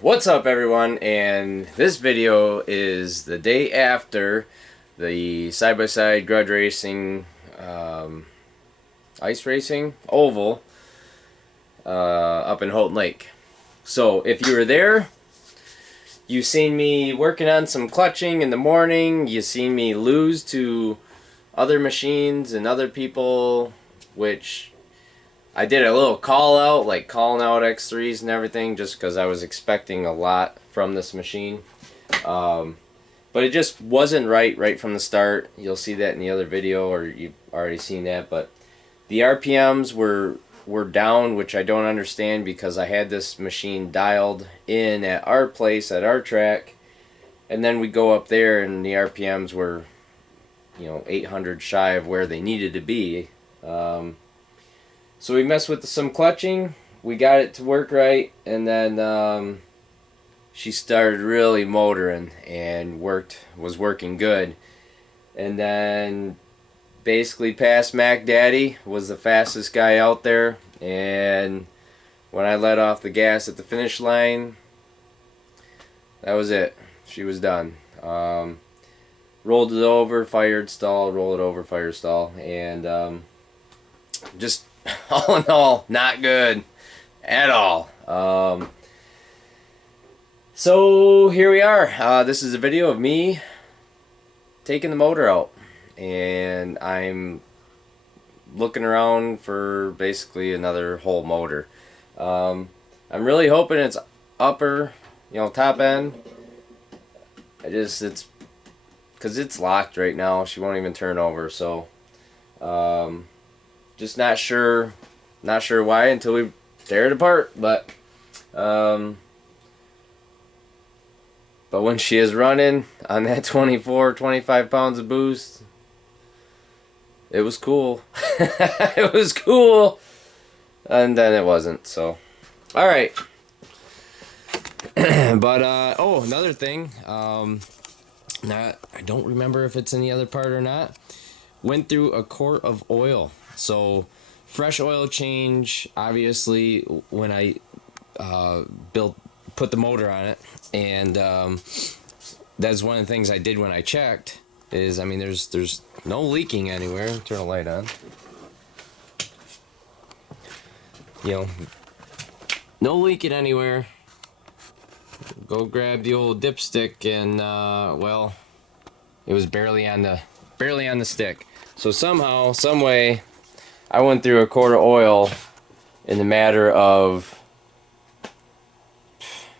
What's up, everyone? And this video is the day after the side-by-side grudge racing, ice racing oval up in Houghton Lake. So if you were there, you've seen me working on some clutching in the morning. You've seen me lose to other machines and other people, which I did a little call out, like calling out X3s and everything, just because I was expecting a lot from this machine. But it just wasn't right from the start. You'll see that in the other video, or you've already seen that. But the RPMs were down, which I don't understand, because I had this machine dialed in at our place, at our track, and then we go up there and the RPMs were, 800 shy of where they needed to be. So we messed with some clutching, we got it to work right, and then she started really motoring and was working good. And then basically past Mac Daddy was the fastest guy out there, and when I let off the gas at the finish line, that was it. She was done. Rolled it over, fired, stall, roll it over, fire, stall, and just all in all, not good at all. So here we are. This is a video of me taking the motor out, and I'm looking around for basically another whole motor. I'm really hoping it's upper, top end. It's because it's locked right now. She won't even turn over, so just not sure why until we tear it apart. But when she is running on that 25 pounds of boost, it was cool. It was cool, and then it wasn't. So all right. But another thing, I don't remember if it's in the other part or not. Went through a quart of oil. So fresh oil change, obviously, when I put the motor on it, and that's one of the things I did when I checked. Is, there's no leaking anywhere. Turn the light on. No leaking anywhere. Go grab the old dipstick, and well, it was barely on the stick. So somehow, some way, I went through a quart of oil in the matter of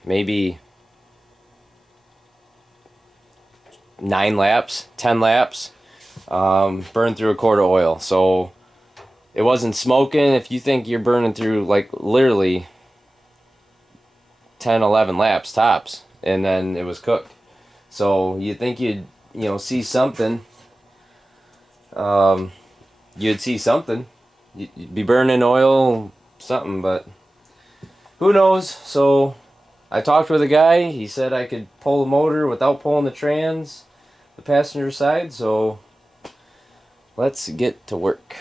maybe 9 laps, 10 laps. Burned through a quart of oil. So it wasn't smoking. If you think you're burning through, like, literally 10, 11 laps tops, and then it was cooked. So you think you'd see something. You'd see something. You'd be burning oil, something, but who knows? So I talked with a guy. He said I could pull the motor without pulling the passenger side. So let's get to work.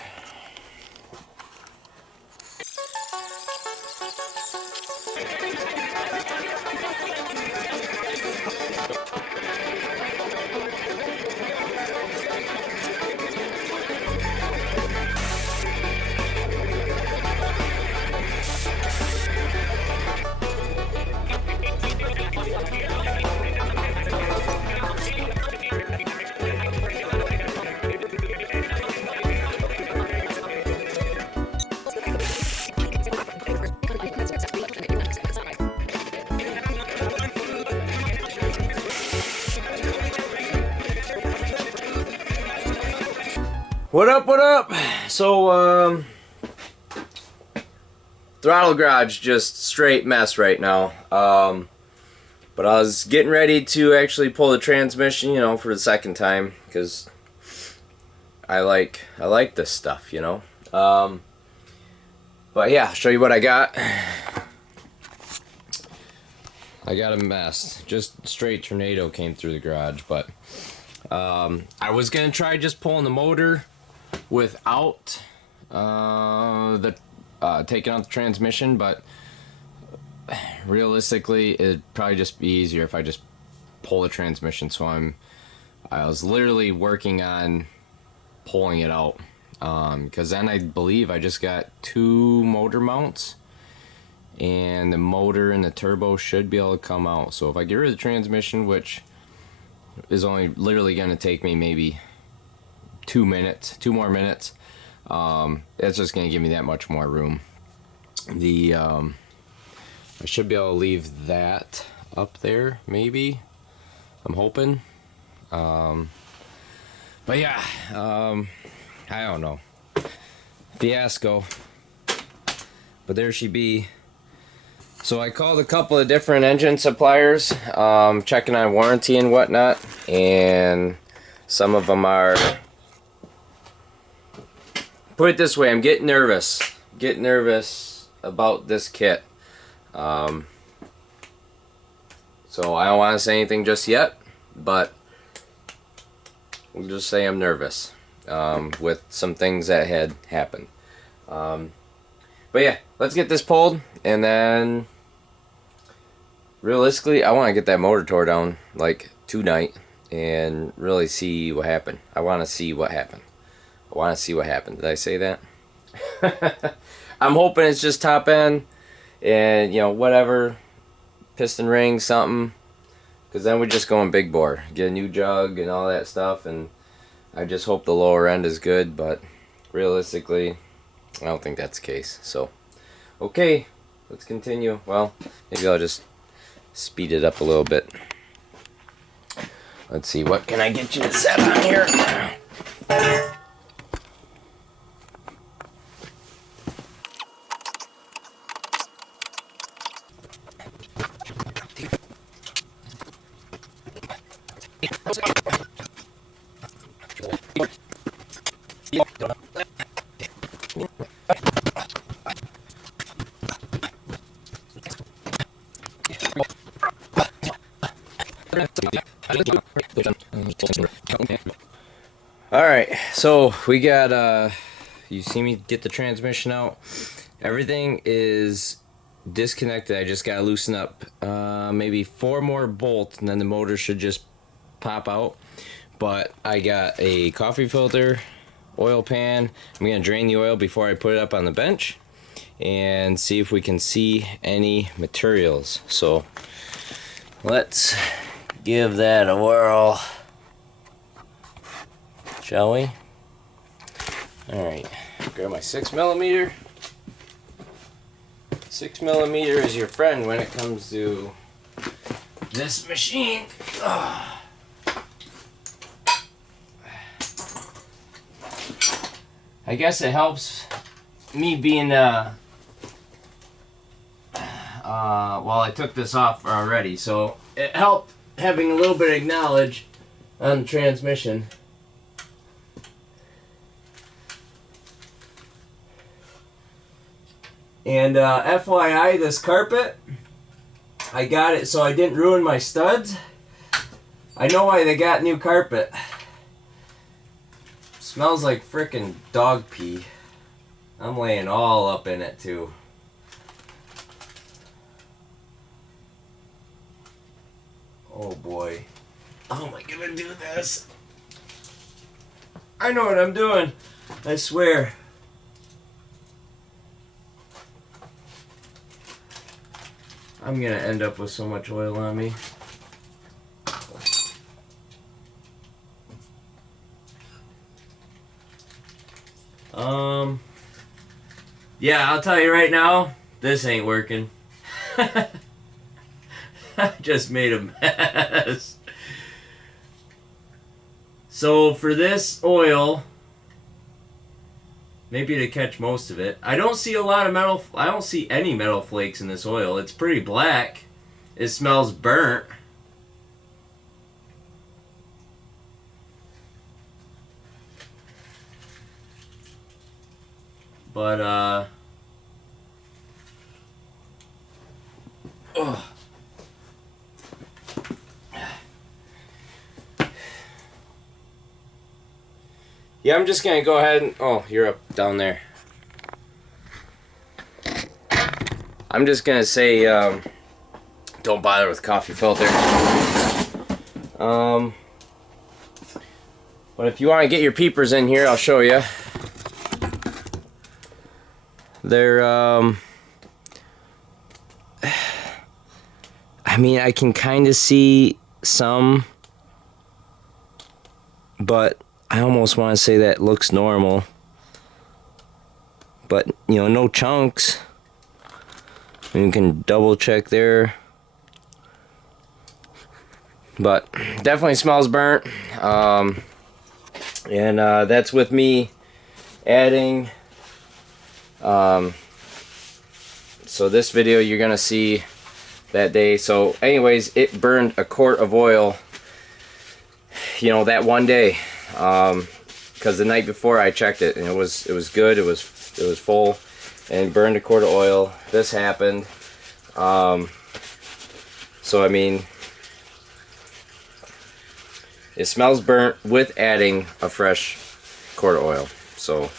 What up? So, throttle garage just straight mess right now. But I was getting ready to actually pull the transmission, for the second time, because I like this stuff, But yeah, I'll show you what I got. I got a mess. Just straight tornado came through the garage, but I was gonna try just pulling the motor without taking out the transmission, but realistically, it'd probably just be easier if I just pull the transmission. So I was literally working on pulling it out, because then I believe I just got 2 motor mounts, and the motor and the turbo should be able to come out. So if I get rid of the transmission, which is only literally going to take me maybe 2 more minutes, that's just going to give me that much more room. I should be able to leave that up there, maybe. I'm hoping. But yeah, I don't know. Fiasco. But there she be. So I called a couple of different engine suppliers, checking on warranty and whatnot, and some of them are, put it this way, I'm getting nervous about this kit. So I don't want to say anything just yet, but we'll just say I'm nervous with some things that had happened. But yeah, let's get this pulled, and then realistically I want to get that motor tore down like tonight and really see what happened. I want to see what happened. Did I say that? I'm hoping it's just top end and, you know, whatever, piston ring, something, because then we're just going big bore, get a new jug and all that stuff, and I just hope the lower end is good, but realistically I don't think that's the case. So okay, let's continue. Well, maybe I'll just speed it up a little bit. Let's see, what can I get you to set on here? Alright, so we got, you see me get the transmission out. Everything is disconnected. I just gotta loosen up maybe 4 more bolts, and then the motor should just pop out. But I got a coffee filter, oil pan. I'm gonna drain the oil before I put it up on the bench and see if we can see any materials. So let's give that a whirl, shall we? Alright, grab my 6mm. 6mm is your friend when it comes to this machine. I guess it helps me being well, I took this off already, so it helped having a little bit of knowledge on the transmission. And FYI, this carpet, I got it so I didn't ruin my studs. I know why they got new carpet. Smells like frickin' dog pee. I'm laying all up in it too. Oh boy. How am I gonna do this? I know what I'm doing. I swear. I'm gonna end up with so much oil on me. Yeah, I'll tell you right now, this ain't working. I just made a mess. So for this oil, maybe to catch most of it, I don't see a lot of metal. I don't see any metal flakes in this oil. It's pretty black. It smells burnt. But yeah, I'm just gonna go ahead and, oh, you're up down there. I'm just gonna say don't bother with coffee filter. But if you want to get your peepers in here, I'll show you. They're I mean, I can kind of see some, but I almost want to say that looks normal. But, you know, no chunks. You can double check there. But definitely smells burnt. And that's with me adding. So this video you're gonna see that day. So anyways, it burned a quart of oil, you know, that one day, because the night before I checked it and it was good. It was full, and it burned a quart of oil. This happened. So I mean, it smells burnt with adding a fresh quart of oil. So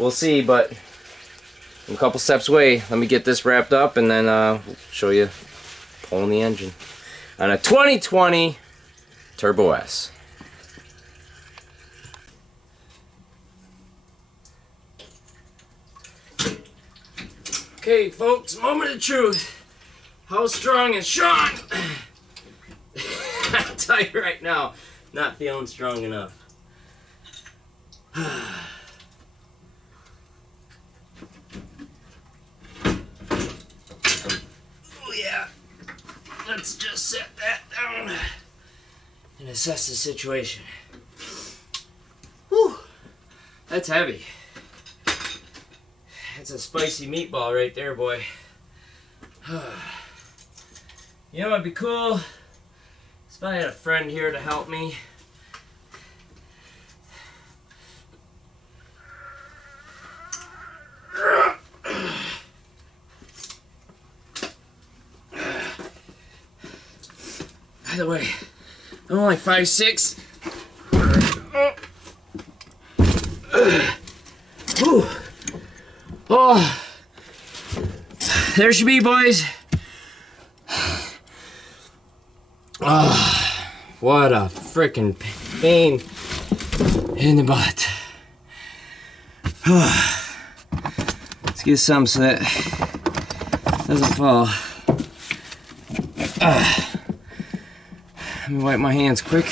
we'll see, but I'm a couple steps away. Let me get this wrapped up and then we'll show you pulling the engine on a 2020 Turbo S. Okay, folks, moment of truth. How strong is Sean? I'll tell you right now, not feeling strong enough. Let's just set that down and assess the situation. Whew, that's heavy. That's a spicy meatball right there, boy. You know what'd be cool? If I had a friend here to help me. By the way, I'm only 5'6". Oh, there she be, boys. Oh, what a frickin' pain in the butt. Let's get some so that doesn't fall. Let me wipe my hands quick.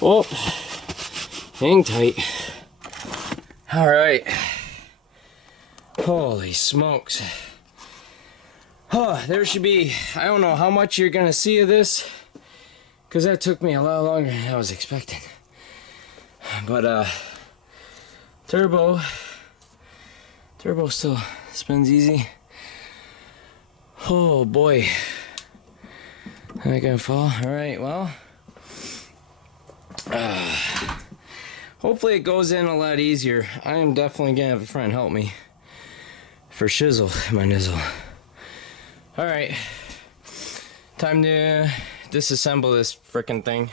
Oh, hang tight. All right. Holy smokes. Oh, there should be, I don't know how much you're gonna see of this, because that took me a lot longer than I was expecting. But turbo still spins easy. Oh boy. Am I gonna fall? Alright, well, hopefully it goes in a lot easier. I am definitely gonna have a friend help me for shizzle my nizzle. Alright, time to disassemble this frickin' thing.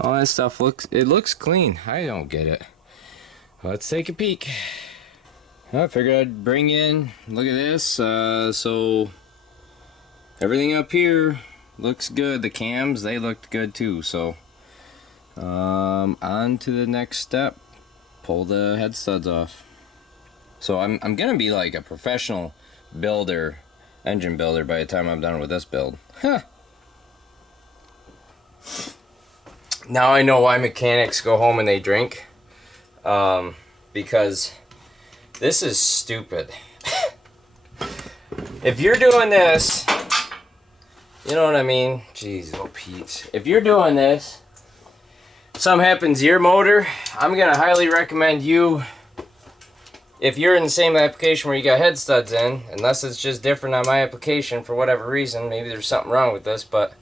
All that stuff looks clean. I don't get it. Let's take a peek. I figured I'd bring in, look at this, so everything up here looks good. The cams, they looked good too, so on to the next step. Pull the head studs off. So I'm gonna be like a professional builder, engine builder, by the time I'm done with this build. Huh. Now I know why mechanics go home and they drink, because this is stupid. If you're doing this, you know what I mean? Jeez, oh Pete. If you're doing this, something happens to your motor, I'm gonna highly recommend you, if you're in the same application where you got head studs in, unless it's just different on my application for whatever reason, maybe there's something wrong with this, but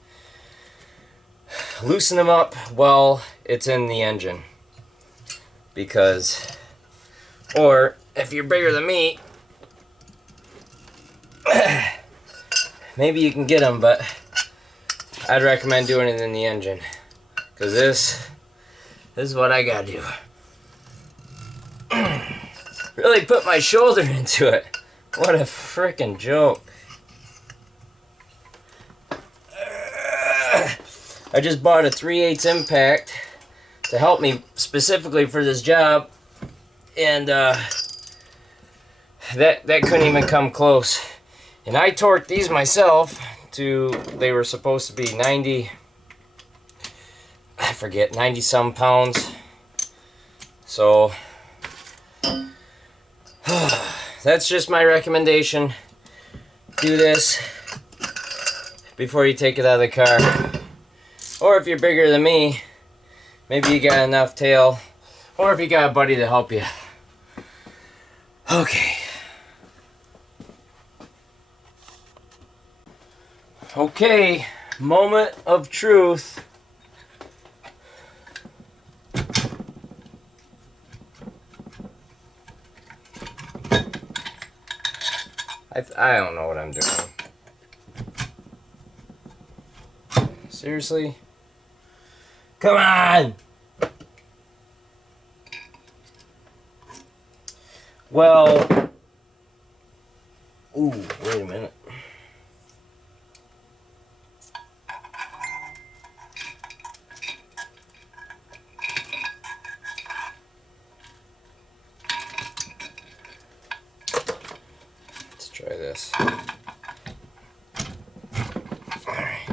loosen them up while it's in the engine. Because, or if you're bigger than me, maybe you can get them, but I'd recommend doing it in the engine, because this is what I gotta do. really put my shoulder into it. What a frickin' joke. I just bought a 3/8 impact to help me specifically for this job, and that couldn't even come close. And I torqued these myself to, they were supposed to be 90, I forget, 90 some pounds. So that's just my recommendation. Do this before you take it out of the car. Or if you're bigger than me, maybe you got enough tail, or if you got a buddy to help you. Okay. Okay, moment of truth. I don't know what I'm doing. Seriously? Come on! Well, ooh, wait a minute. Let's try this. Alright.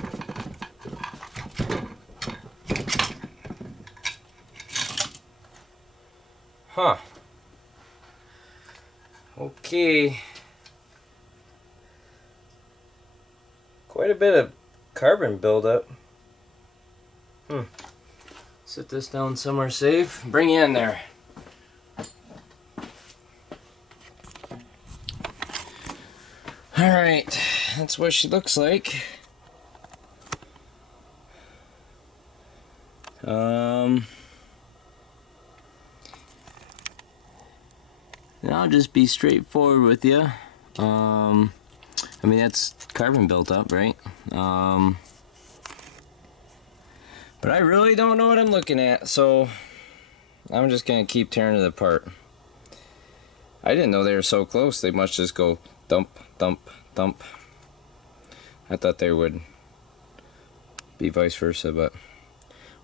Huh. Okay. Quite a bit of carbon buildup. Sit this down somewhere safe. Bring you in there. Alright, that's what she looks like. And I'll just be straightforward with you. I mean, that's carbon built up, right? But I really don't know what I'm looking at, so I'm just gonna keep tearing it apart. I didn't know they were so close. They must just go thump, thump, thump. I thought they would be vice versa, but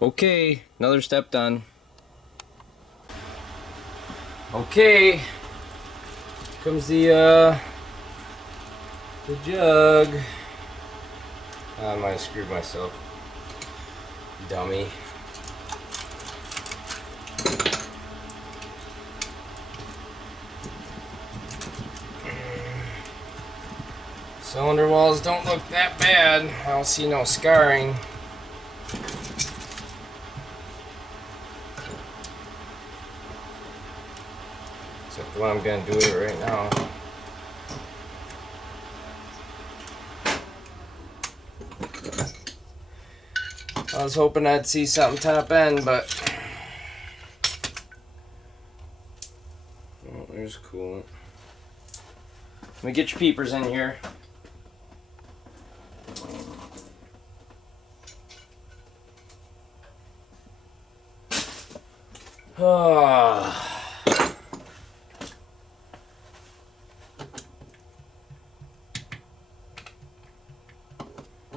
okay, another step done. Okay, comes the jug. I might have screwed myself. Dummy. Cylinder walls don't look that bad. I don't see no scarring. Except when I'm gonna do it right now. I was hoping I'd see something top end, but oh, there's coolant. Let me get your peepers in here.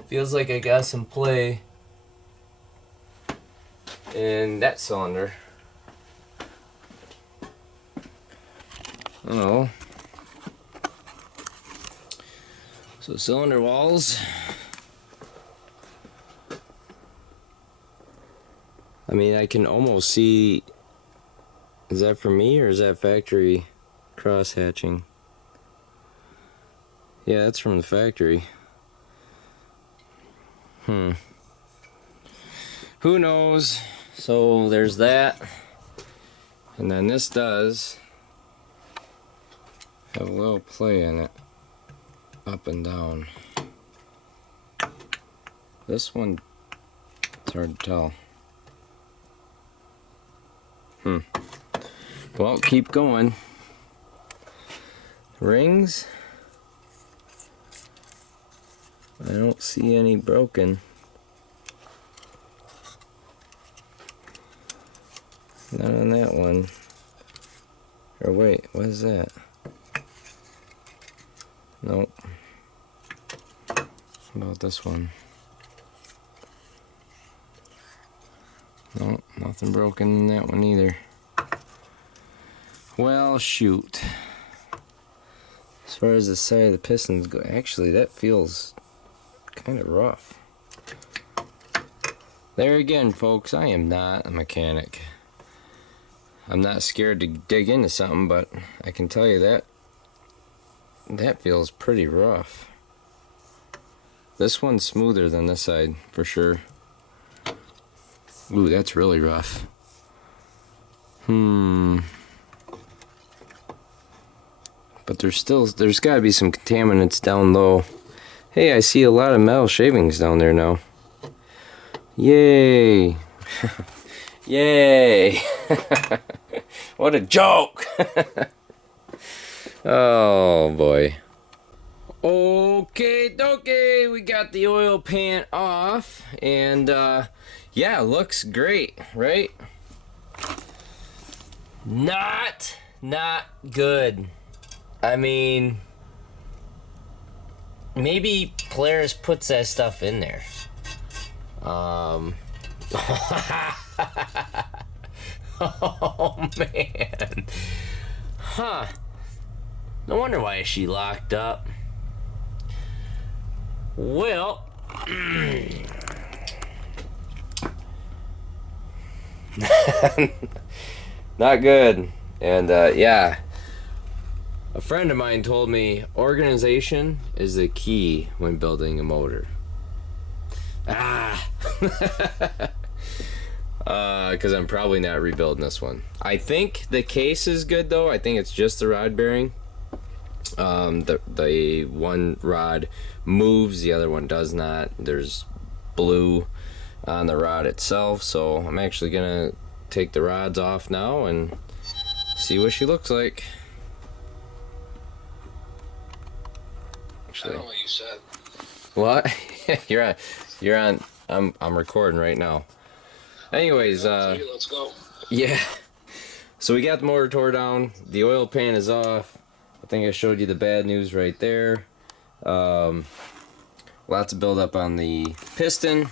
Feels like I got some play in that cylinder. Oh. So cylinder walls. I mean, I can almost see. Is that for me or is that factory cross hatching? Yeah, that's from the factory. Who knows? So there's that. And then this does have a little play in it. Up and down. This one, it's hard to tell. Well, keep going. Rings. I don't see any broken. Not on that one. Or wait, what is that? Nope. How about this one? Nope, nothing broken in that one either. Well, shoot. As far as the side of the pistons go, actually that feels kind of rough. There again, folks, I am not a mechanic. I'm not scared to dig into something, but I can tell you that feels pretty rough. This one's smoother than this side, for sure. Ooh, that's really rough. But there's got to be some contaminants down low. Hey, I see a lot of metal shavings down there now. Yay! Yay! What a joke! Oh boy. Okay, we got the oil pan off, and yeah, looks great, right? Not good. I mean, maybe Polaris puts that stuff in there. Oh man. Huh. No wonder why she locked up. Well, not good. And yeah, a friend of mine told me organization is the key when building a motor. Because I'm probably not rebuilding this one. I think the case is good though. I think it's just the rod bearing. The one rod moves, the other one does not. There's blue on the rod itself, so I'm actually gonna take the rods off now and see what she looks like. Actually, I don't know what you said. What? you're on. I'm recording right now. Anyways, let's go. Yeah. So we got the motor tore down. The oil pan is off. I think I showed you the bad news right there. Lots of buildup on the piston.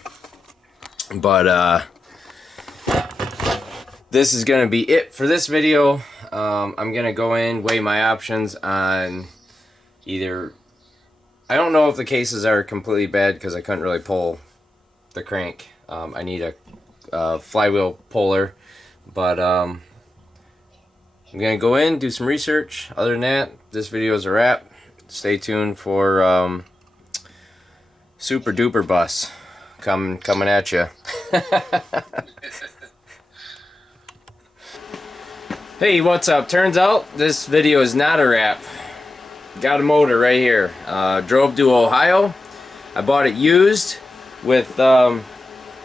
But this is gonna be it for this video. I'm gonna go in, weigh my options on either. I don't know if the cases are completely bad because I couldn't really pull the crank. I need a flywheel puller, but I'm gonna go in, do some research. Other than that, this video is a wrap. Stay tuned for Super Duper Bus coming at you. Hey, what's up? Turns out this video is not a wrap. Got a motor right here. Drove to Ohio. I bought it used with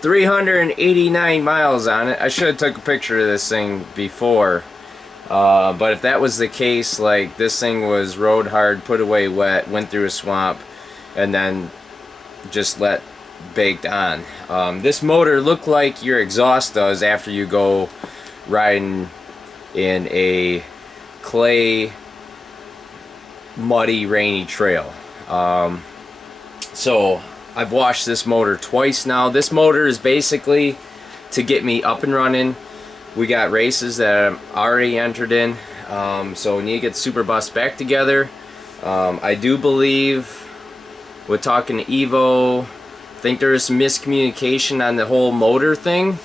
389 miles on it. I should have took a picture of this thing before. But if that was the case, like this thing was rode hard, put away wet, went through a swamp, and then just let baked on. This motor looked like your exhaust does after you go riding in a clay, muddy, rainy trail. So I've washed this motor twice now. This motor is basically to get me up and running. We got races that I'm already entered in, so we need to get Super Bus back together. I do believe, with talking to EVO, I think there is some miscommunication on the whole motor thing.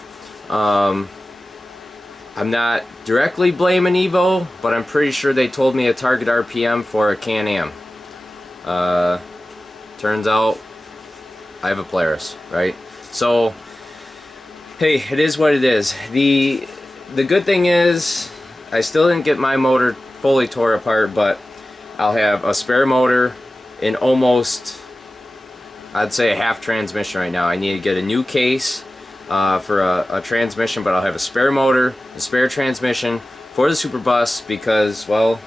I'm not directly blaming EVO, but I'm pretty sure they told me a target RPM for a Can-Am. Turns out I have a Polaris, right? So, hey, it is what it is. The good thing is I still didn't get my motor fully tore apart, but I'll have a spare motor in almost, I'd say, a half transmission right now. I need to get a new case for a transmission, but I'll have a spare motor, a spare transmission for the Super Bus because, well,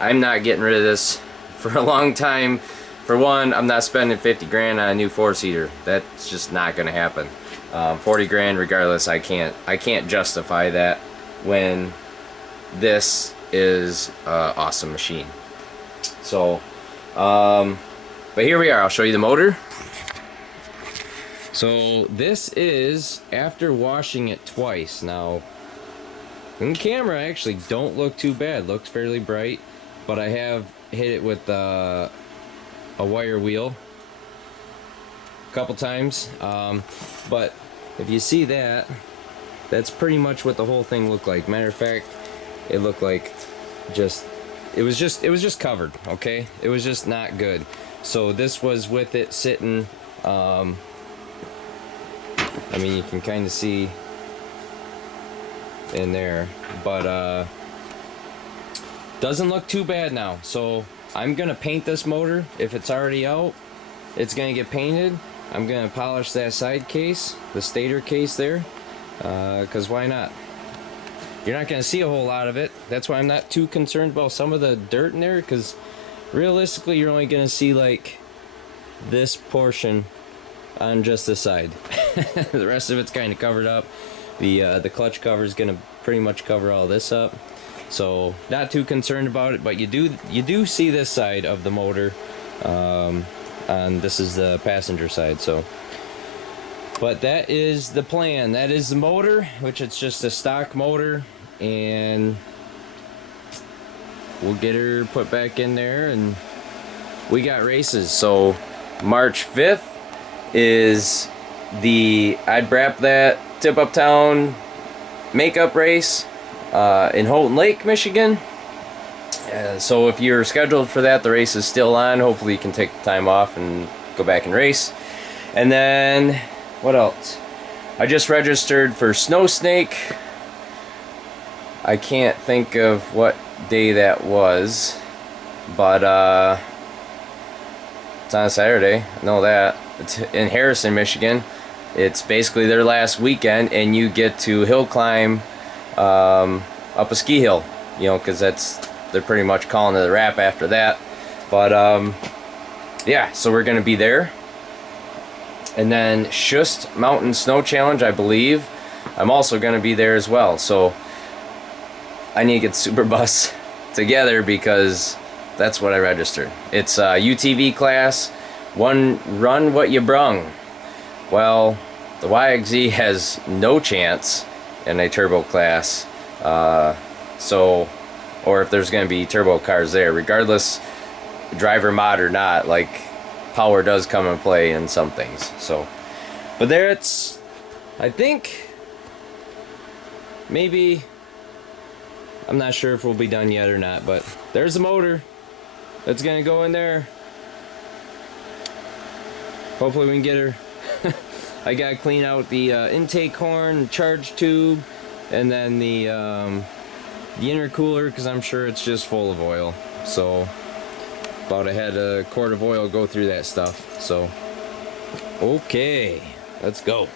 I'm not getting rid of this for a long time. For one, I'm not spending 50 grand on a new four-seater. That's just not gonna happen. 40 grand regardless, I can't justify that when this is an awesome machine. So, but here we are. I'll show you the motor. So this is after washing it twice. Now, in the camera, I actually don't look too bad. Looks fairly bright, but I have hit it with a wire wheel a couple times. But if you see that, that's pretty much what the whole thing looked like. Matter of fact, it looked like it was just covered. Okay, it was just not good. So this was with it sitting. I mean, you can kind of see in there, but doesn't look too bad now. So I'm gonna paint this motor. If it's already out, it's gonna get painted. I'm gonna polish that side case, the stator case there, because why not? You're not gonna see a whole lot of it. That's why I'm not too concerned about some of the dirt in there, because realistically you're only gonna see like this portion on just the side. The rest of it's kind of covered up. The clutch cover is gonna pretty much cover all this up, so not too concerned about it. But you do see this side of the motor, and this is the passenger side. So, but that is the plan. That is the motor, which it's just a stock motor, and we'll get her put back in there, and we got races. So March 5th is I'd wrap that Tip Uptown makeup race in Houghton Lake, Michigan. So if you're scheduled for that, the race is still on. Hopefully you can take the time off and go back and race. And then what else? I just registered for Snow Snake. I can't think of what day that was, but it's on a Saturday. I know that. It's in Harrison, Michigan. It's basically their last weekend, and you get to hill climb up a ski hill, you know, because they're pretty much calling it a wrap after that. But yeah, so we're gonna be there. And then Shust Mountain Snow Challenge, I believe, I'm also gonna be there as well. So I need to get Super Bus together, because that's what I registered. It's a UTV class, one run what you brung. Well, the YXZ has no chance in a turbo class, so, or if there's going to be turbo cars there, regardless driver mod or not, like, power does come and play in some things. So, but there it's, I think, maybe, I'm not sure if we'll be done yet or not, but there's the motor that's going to go in there. Hopefully we can get her. I gotta clean out the intake horn, charge tube, and then the intercooler, because I'm sure it's just full of oil. So about I had a quart of oil go through that stuff. So okay, let's go.